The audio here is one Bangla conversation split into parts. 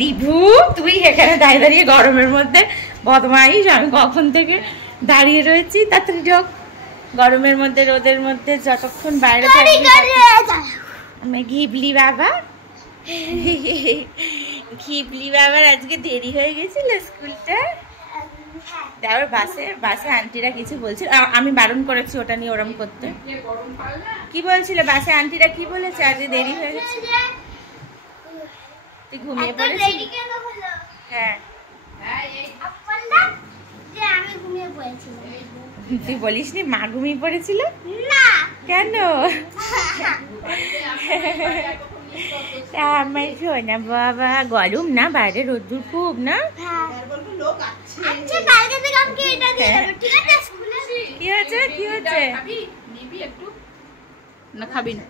রিভু তুই এখানে দাঁড়িয়ে দাঁড়িয়ে গরমের মধ্যে বদমাইশ। আমি কখন থেকে দাঁড়িয়ে রয়েছি, তাড়াতাড়ি ঢোক। গরমের মধ্যে রোদের মধ্যে যতক্ষণ বাইরে থাকবি। আমি ঘিবলি বাবা, ঘিবলি বাবার আজকে দেরি হয়ে গেছিল স্কুলটা। তারপর বাসে আন্টিরা কিছু বলছিল, আমি বারণ করেছি ওটা নিয়ে ওরম করতে। কি বলছিল বাসে আন্টিরা, কি বলেছে আজকে দেরি হয়ে গেছে? তুই ঘুমিয়ে পড়েছিলি? হ্যাঁ তুই বলিস নি মা ঘুমিয়ে পড়েছিল? না কেন? আমার শোনা বাবা, গরম না বাইরে, রোদ্দুর খুব না? কি হয়েছে কি হয়েছে না খাবি না?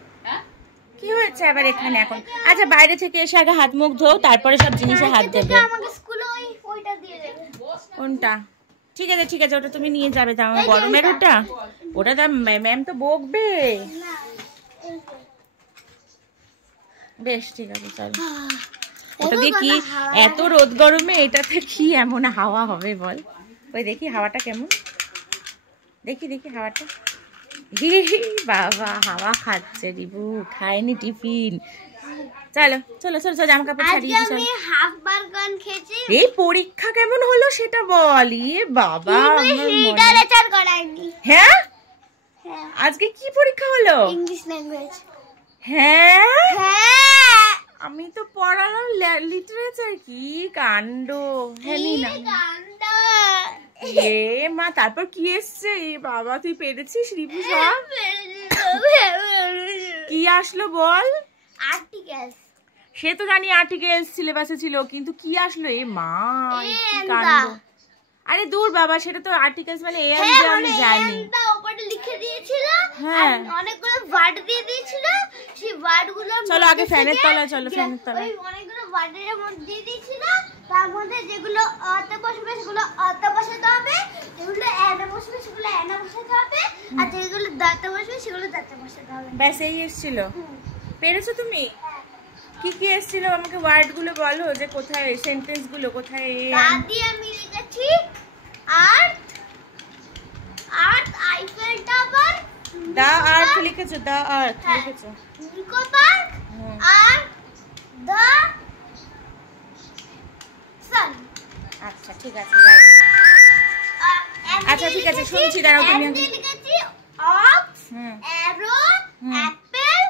কি হয়েছে আবার এখানে এখন? আচ্ছা বাইরে থেকে এসে আগে হাত মুখ ধো, তারপরে সব জিনিসে হাত দেবে। কোনটা? ঠিক আছে ঠিক আছে, ওটা তুমি নিয়ে যাবে। তো আমার গরমের ওটা তো ম্যাম তো বকবে। বেশ ঠিক আছে চল। ওটা দিয়ে কি এত রোদ গরমে এটাতে কি এমন হাওয়া হবে বল? ওই দেখি হাওয়াটা কেমন, দেখি দেখি হাওয়াটা। বাবা হাওয়া খাচ্ছে, রিবু খায়নি টিফিন। চলো চলো চলো চলো, জামা কাপড় ছাড়িয়ে দিই। এই পরীক্ষা কেমন হলো সেটা বল। ইয়ে বাবা, হ্যাঁ আজকে কি পরীক্ষা হলো? English language. হ্যাঁ আমি তো পড়ালাম লিটারেচার। কি কাণ্ড! এ মা তারপর কি এসছে? বাবা তুই পেরেছিস রিভু সব? কি আসলো বল? আর্টিকেলস। সে তো জানি আর্টিকেলস সিলেবাসে ছিল, কিন্তু কি আসলো? এ মা কি কাণ্ড! আরে দূর বাবা, সেটা তো আর্টিকেলস মানে এ আমি জানি। উপরে লিখে দিয়েছিল, হ্যাঁ অনেকগুলো ওয়ার্ড দিয়ে দিয়েছিল, সেই ওয়ার্ডগুলো চলো আগে ফ্যানের তলায়, চলো ফ্যানের তলায়। ওই অনেকগুলো ওয়ার্ডের মধ্যে দিয়ে দিয়েছিল, তার মধ্যে যেগুলো অতে বসবে সেগুলো অতে বসাতে হবে, যেগুলো এনে বসবে সেগুলো এনে বসাতে হবে, আর যেগুলো দাঁতে বসবে সেগুলো দাঁতে বসাতে হবে। ব্যাস এই এসেছিল। পেরেছো তুমি? কি কি এসেছিল আমাকে ওয়ার্ড গুলো বলো, যে কোথায় সেন্টেন্স গুলো কোথায়? দাদি আমি লিখেছি আর্থ, আর্থ আইফেল টাওয়ার, দা আর্থ লিখেছো, দা আর্থ লিখেছো, নিকো পার্ক আর দা সান। আচ্ছা ঠিক আছে রাইট। আচ্ছা ঠিক আছে শুনছি, দাঁড়াও তুমি। আমি লিখেছি অক্স, অ্যারো, অ্যাপল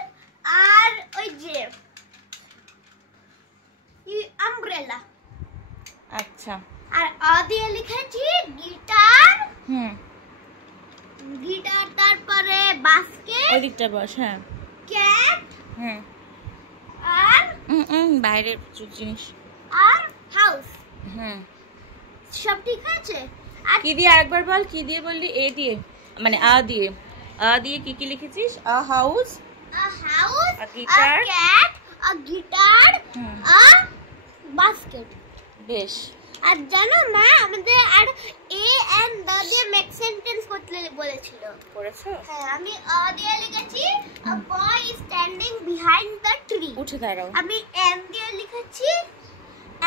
আর ওই যে আমব্রেলা। আচ্ছা আর দিয়ে লিখেছি গিটার, গিটার, তারপরে বাস্কেট, ওই দিকটা বস, হ্যাঁ ক্যাট, আর বাইরে জিনিস, আর হাউস। সব ঠিক আছে। আর কি দিয়ে আরেকবার বল, কি দিয়ে বললি? এ দিয়ে মানে আ দিয়ে। আ দিয়ে কি কি লিখেছিস? A house, a house, a guitar, a cat, a guitar, a basket. বেশ। আর জানো না আমাদের আর এ এন্ড দা দিয়ে মেক সেন্টেন্স করতে বলেছিল। করেছো? হ্যাঁ আমি আ দিয়ে লিখেছি a boy is standing behind the tree. উঠে দাঁড়াও। আমি এম দিয়ে লিখেছি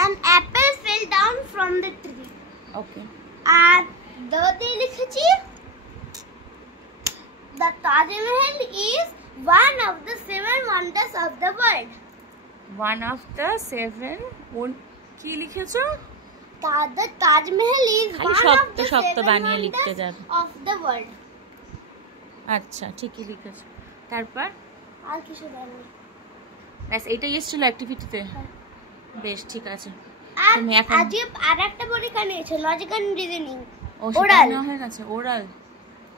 an apple fell down from the tree. ওকে। আর দা দিয়ে লিখেছি the Taj Mahal is one of the 7 wonders of the world. One of the 7 কি লিখেছো? The Taj Mahal is one of the 7 wonders of the world. আচ্ছা ঠিকই লিখেছো। তারপর আর কিছু জানি না। ব্যাস এটাই এসেছিল অ্যাক্টিভিটিতে। বেশ ঠিক আছে। তুমি এখন আজ আরেকটা পরীক্ষা নিয়েছো, লজিক এন্ড রিজনিং। ওরাল হয়ে গেছে। ওরাল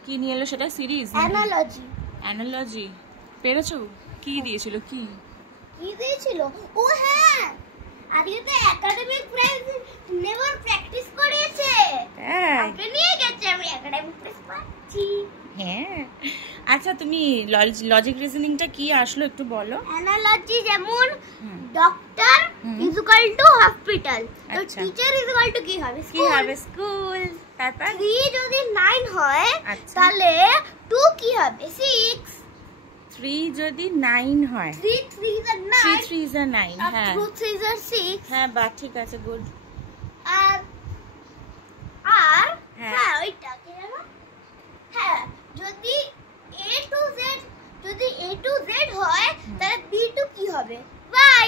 কি নিয়ে এলো সেটা? Series analogy. অ্যানালজি পেরেছো? কি দিয়েছিল? কি দিয়েছিল? ও হ্যাঁ আজকে তো একাডেমিক প্রাইজ নেভার প্র্যাকটিস করিয়েছে। হ্যাঁ আপনি নিয়ে গেছে, আমি একাডেমিক প্রাইজ পাচ্ছি। হ্যাঁ আচ্ছা তুমি লজিক রিজনিংটা কি আসলো একটু বলো। অ্যানালজি যেমন doctor is equal to hospital, তো টিচার ইজ ইকুয়াল টু কি হবে? কি হবে? স্কুল। তারপর 3 যদি 9 হয় তাহলে 2 কি হবে? 6। 3 যদি 9 হয় 3 3 are 9 3 3 are 9 হ্যাঁ 2 3 are 6 হ্যাঁ বা ঠিক আছে গুড আর হ্যাঁ ওইটা কি জানো হ্যাঁ যদি a to z যদি a to z হয় তাহলে b to কি হবে y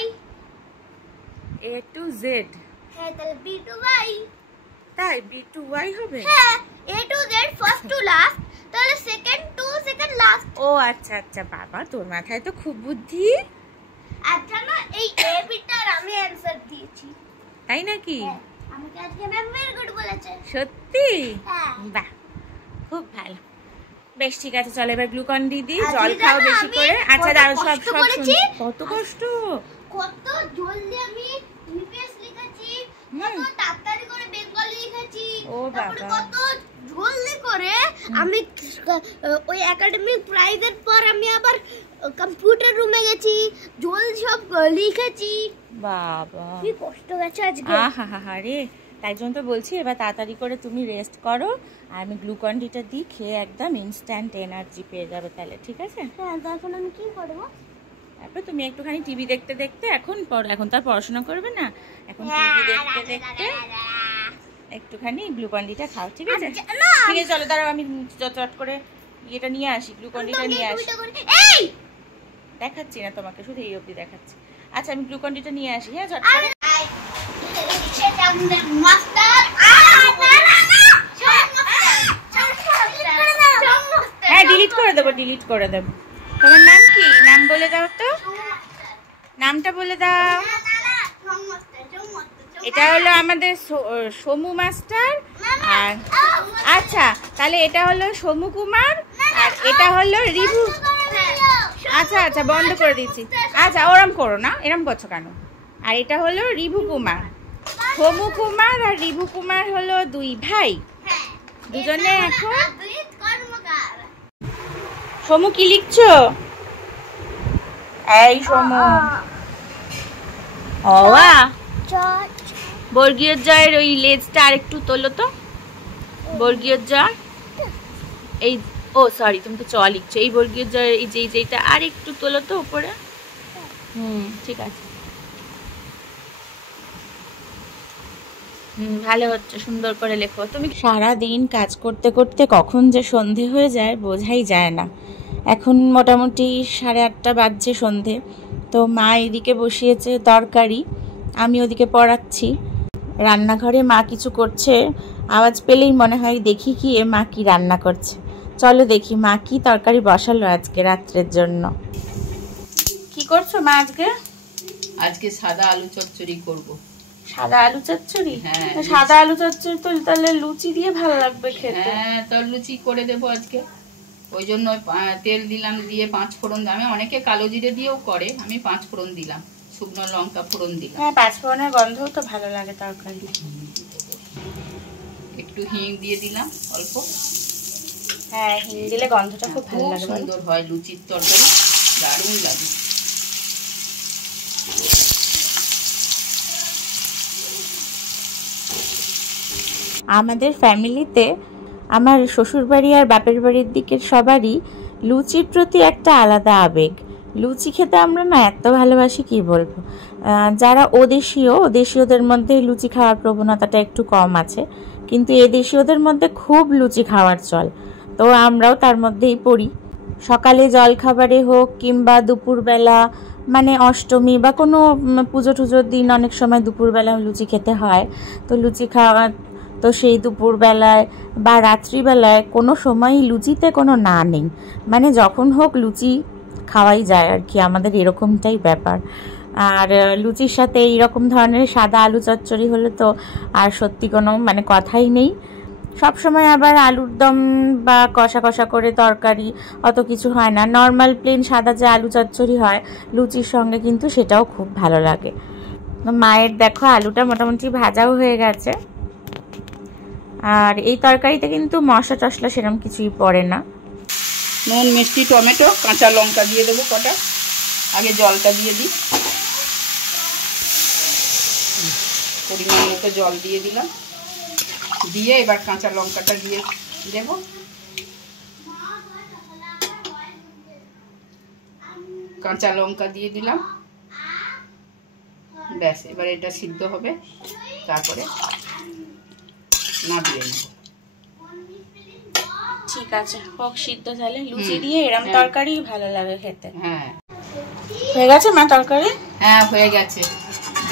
a to z হ্যাঁ তাহলে b to y তাই b to y হবে হ্যাঁ a to z first to last তাহলে সেকেন্ড টু সেকেন্ড লাস্ট ও আচ্ছা আচ্ছা বাবা তোর মাথায় তো খুব বুদ্ধি আচ্ছা না এই a বিটার আমি অ্যানসার দিয়েছি তাই নাকি আমাকে আজকে ম্যাম ভেরি গুড বলেছে সত্যি হ্যাঁ বাহ খুব ভালো বেশ ঠিক আছে চল এবার গ্লুকন দিদি জল খাও বেশি করে আচ্ছা দাঁড়াও সব কত কষ্ট কত জলদি আমি ইপিএস লিখেছি কত তাড়াতাড়ি করে বেঙ্গলি লিখেছি ও বাবা কত জলদি করে আমি ওই একাডেমিক প্রাইজের পর আমি আবার কম্পিউটার রুমে গেছি জলদি সব লিখেছি বাবা কি কষ্ট গেছে আজকে আহা রে তাই জন্য তো বলছি এবার তাড়াতাড়ি করে তুমি রেস্ট করো আর আমি গ্লুকন ডিটা দিই খেয়ে একদম ইনস্ট্যান্ট এনার্জি পেয়ে যাবে তাহলে ঠিক আছে হ্যাঁ এখন আমি কি করব তারপর তুমি একটুখানি টিভি দেখতে দেখতে এখন তো আর পড়াশোনা করবে না এখন টিভি দেখতে দেখতে একটুখানি গ্লুকন ডিটা খাও ঠিক আছে ঠিক আছে চলো দাঁড়াও আমি চট করে এটা নিয়ে আসি গ্লুকন ডিটা নিয়ে আসি এই দেখাচ্ছি না তোমাকে শুধু এই অবধি দেখাচ্ছি আচ্ছা আমি গ্লুকন ডিটা নিয়ে আসি হ্যাঁ চট করে হ্যাঁ ডিলিট করে দেবো তোমার নাম কি নাম বলে দাও তো নামটা বলে দাও এটা হলো আমাদের সমু মাস্টার আর আচ্ছা তাহলে এটা হলো সমু কুমার আর এটা হলো রিভু আচ্ছা আচ্ছা বন্ধ করে দিচ্ছি আচ্ছা ওরম করো না এরম করছো কেন আর এটা হলো রিভু কুমার সমু কুমার আর রিভু কুমার হলো দুই ভাই দুজনে এখন সমু কি লিখছো এই সমু অওয়া বর্গীয় জয়ের ওই লেজটা আরেকটু তোলো তো বর্গীয় জয় এই ও সরি তুমি তো চ লিখছো এই বর্গীয় জয়ের এই যেটা আরেকটু তোলো তো উপরে ঠিক আছে ভালো হচ্ছে সুন্দর করে লেখো তুমি সারা দিন কাজ করতে করতে কখন যে সন্ধে হয়ে যায় বোঝাই যায় না এখন মোটামুটি 8:30 বাজছে সন্ধে তো মা এদিকে বসিয়েছে তরকারি আমি ওদিকে পড়াচ্ছি রান্নাঘরে মা কিছু করছে আওয়াজ পেলেই মনে হয় দেখি কি মা কি রান্না করছে চলো দেখি মা কি তরকারি বসালো আজকে রাত্রের জন্য কি করছো মা আজকে সাদা আলু চচ্চড়ি করব সাদা আলু চচ্চড়ি হ্যাঁ সাদা আলু চচ্চড়ি তো তাহলে লুচি দিয়ে ভালো লাগবে খেতে হ্যাঁ তো লুচি করে দেবো আজকে ওই জন্য তেল দিলাম দিয়ে 5 ফোড়ন আমি অনেকে কালো জিরে দিয়েও করে আমি 5 ফোড়ন দিলাম শুকনো লঙ্কা ফোড়ন দিলাম হ্যাঁ 5 ফোড়নের গন্ধও তো ভালো লাগে তরকারি একটু হিং দিয়ে দিলাম অল্প হ্যাঁ হিং দিলে গন্ধটা খুব ভালো লাগে সুন্দর হয় লুচির তরকারি দারুণ লাগে আমাদের ফ্যামিলিতে আমার শ্বশুরবাড়ি আর বাপের বাড়ির দিকের সবারই লুচির প্রতি একটা আলাদা আবেগ লুচি খেতে আমরা না এত ভালোবাসি কি বলবো যারা ওদেশীয়দের মধ্যে লুচি খাওয়ার প্রবণতাটা একটু কম আছে কিন্তু এদেশীয়দের মধ্যে খুব লুচি খাওয়ার চল তো আমরাও তার মধ্যেই পড়ি সকালে জলখাবারে হোক কিংবা দুপুরবেলা মানে অষ্টমী বা কোনো পুজো টুজোর দিন অনেক সময় দুপুরবেলা লুচি খেতে হয় তো লুচি খাওয়া তো সেই দুপুরবেলায় বা রাত্রিবেলায় কোনো সময়ই লুচিতে কোনো না নেই মানে যখন হোক লুচি খাওয়াই যায় আর কি আমাদের এরকমটাই ব্যাপার আর লুচির সাথে এইরকম ধরনের সাদা আলু চচ্চড়ি হলে তো আর সত্যি কোনো মানে কথাই নেই সব সময় আবার আলুর দম বা কষা কষা করে তরকারি অত কিছু হয় না নর্মাল প্লেন সাদা যে আলু চচ্চড়ি হয় লুচির সঙ্গে কিন্তু সেটাও খুব ভালো লাগে মায়ের দেখো আলুটা মোটামুটি ভাজাও হয়ে গেছে আর এই তরকারিতে কিন্তু মশলা টশলা সেরকম কিছুই পড়ে না নুন মিষ্টি টমেটো কাঁচা লঙ্কা দিয়ে দেবো কটা আগে জলটা দিয়ে দিই পরিমাণ মতো জল দিয়ে দিলাম দিয়ে এবার কাঁচা লঙ্কাটা দিয়ে দেব কাঁচা লঙ্কা দিয়ে দিলাম, ব্যাস। এবার এটা সিদ্ধ হবে, তারপরে নামিয়ে নেব। ঠিক আছে, হোক সিদ্ধ তাহলে। লুচি দিয়ে এরকম তরকারি ভালো লাগে খেতে। হ্যাঁ, হয়ে গেছে মা তরকারি? হ্যাঁ হয়ে গেছে।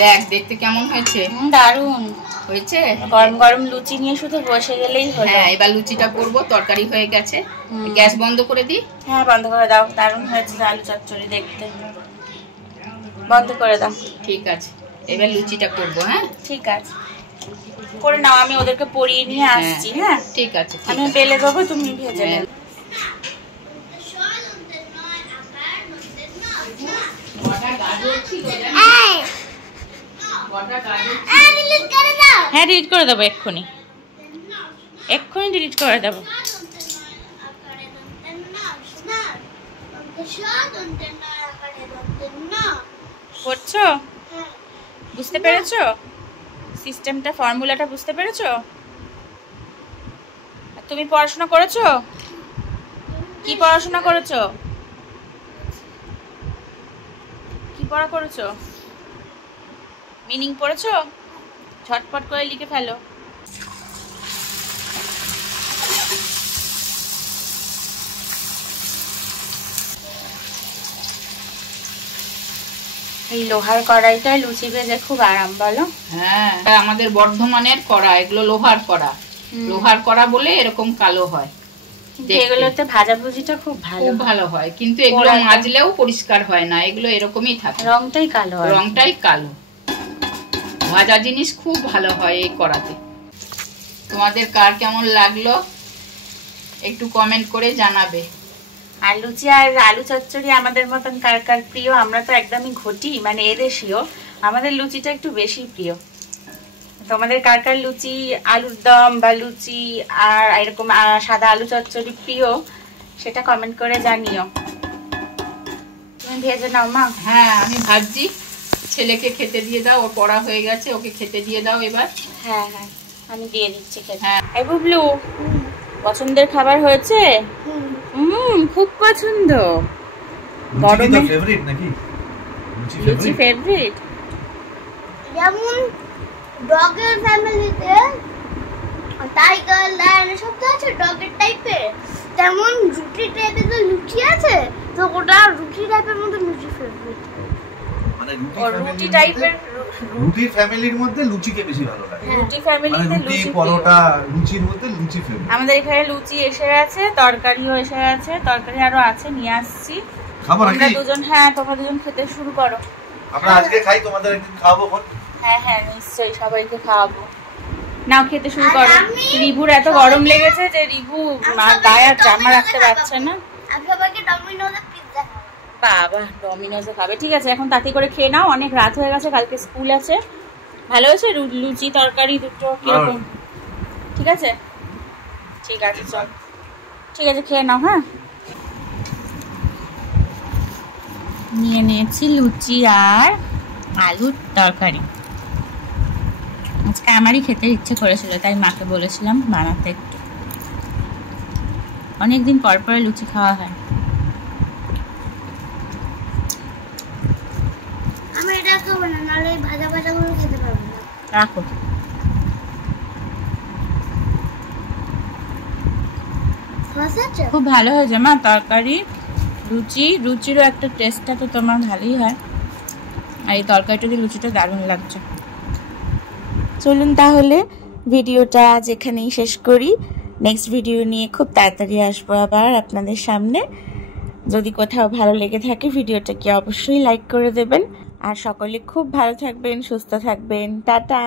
দেখ দেখতে কেমন হয়েছে। দারুণ হয়েছে। গরম গরম লুচি নিয়ে শুধু বসে গেলেই হলো। হ্যাঁ, এবার লুচিটা করবো। তরকারি হয়ে গেছে, গ্যাস বন্ধ করে দিই। হ্যাঁ বন্ধ করে দাও। দারুণ হয়েছে আলু চচ্চড়ি দেখতে। বন্ধ করে দাও। ঠিক আছে, এবার লুচিটা করবো। হ্যাঁ ঠিক আছে, করে নাও। আমি ওদেরকে পরিয়ে নিয়ে আসছি। হ্যাঁ ঠিক আছে, আমি বেলে দেবো, তুমি ভেজে নেবে। হ্যাঁ ডিলিট করে দেবো, এক্ষুনি এক্ষুনি ডিলিট করে দেবো। করছো? বুঝতে পেরেছো সিস্টেমটা, ফর্মুলাটা বুঝতে পেরেছো? তুমি পড়াশোনা করেছো? কি পড়াশোনা করেছো? কি পড়া করেছো? মিনিং পড়েছো? ঝটপট করে লিখে ফেলো। এই লোহার কড়াইটায় লুচি ভেজে খুব আরাম, বলো? হ্যাঁ, আমাদের বর্ধমানের কড়া, এগুলো লোহার কড়া। লোহার কড়া বলে এরকম কালো হয়। এগুলোতে ভাজাভুজিটা খুব ভালো, খুব ভালো হয়, কিন্তু এগুলো মাজলেও পরিষ্কার হয় না, এগুলো এরকমই থাকে, রংটাই কালো হয়। রংটাই কালো। ভাজা জিনিস খুব ভালো হয় এই কড়াতে। তোমাদের কার কেমন লাগলো একটু কমেন্ট করে জানাবে। আর লুচি আর আলু চচ্চড়ি আমাদের মতন কার কার প্রিয়? আমরা তো একদমই ঘটি, মানে এদেশীয়, আমাদের লুচিটা একটু বেশি প্রিয়। তোমাদের কার কার লুচি, আলুর দম বা লুচি আর এরকম সাদা আলু চচ্চড়ি প্রিয়, সেটা কমেন্ট করে জানিও। তুমি ভেজে নাও মা। হ্যাঁ আমি ভাবছি, ছেলেকে খেতে দিয়ে দাও, ওর পড়া হয়ে গেছে, ওকে খেতে দিয়ে দাও এবার। হ্যাঁ হ্যাঁ আমি দিয়ে দিচ্ছি খেতে। হ্যাঁ এই বুবলু, পছন্দের খাবার হয়েছে? খুব পছন্দ। গরমে ফেভারিট নাকি? লুচি ফেভারিট। যেমন ডগের ফ্যামিলিতে টাইগার, লায়ন সব তো আছে ডগের টাইপের, তেমন রুটি টাইপের তো লুচি আছে, তো ওটা রুটি টাইপের মধ্যে লুচি ফেভারিট। মানে রুটি টাইপের, রুটির ফ্যামিলির মধ্যে লুচিকে বেশি ভালো লাগে। রুটি ফ্যামিলিতে লুচি পরোটা, লুচির মধ্যে লুচি ফেভারিট। আমাদের এখানে লুচি এসে গেছে, তরকারিও এসে গেছে, তরকারি আরো আছে, নিয়ে আসছি। খাবার আমরা দুজন, হ্যাঁ তোমরা দুজন খেতে শুরু করো। আমরা আজকে খাই, তোমাদের একদিন খাওয়াবো। হ্যাঁ হ্যাঁ নিশ্চয়ই, সবাইকে খাওয়াবো। নাও খেতে শুরু করো। রিভুর এত গরম লেগেছে যে রিভু গায়ে আর জামা রাখতে পারছে না। আমি সবাইকে ডমিনোজে পিৎজা খাবো। বাবা ডমিনোজে খাবে? ঠিক আছে, এখন তাড়াতাড়ি করে খেয়ে নাও, অনেক রাত হয়ে গেছে, কালকে স্কুল আছে। ভালো হয়েছে লুচি তরকারি দুটো কিরকম? ঠিক আছে ঠিক আছে, চল ঠিক আছে খেয়ে নাও। হ্যাঁ নিয়ে নিয়েছি লুচি আর আলুর তরকারি। আজকে আমারই খেতে ইচ্ছে করেছিল, তাই মাকে বলেছিলাম বানাতে একটু। অনেকদিন পর পরে লুচি খাওয়া হয়। আমি এটা খাবো না, নাহলে ভাজা ভাজাগুলো খেতে পারবো না। রাখো। খুব ভালো হয়েছে মা তরকারি, লুচি। লুচিরও একটা টেস্টটা তো তোমার ভালোই হয়, আর এই তরকারিটা দিয়ে লুচিটা দারুণ লাগছে। চলুন তাহলে ভিডিওটা যেখানেই শেষ করি। নেক্সট ভিডিও নিয়ে খুব তাড়াতাড়ি আসবো আবার আপনাদের সামনে। যদি কোথাও ভালো লেগে থাকে ভিডিওটাকে অবশ্যই লাইক করে দেবেন। আর সকলে খুব ভালো থাকবেন, সুস্থ থাকবেন। টাটা।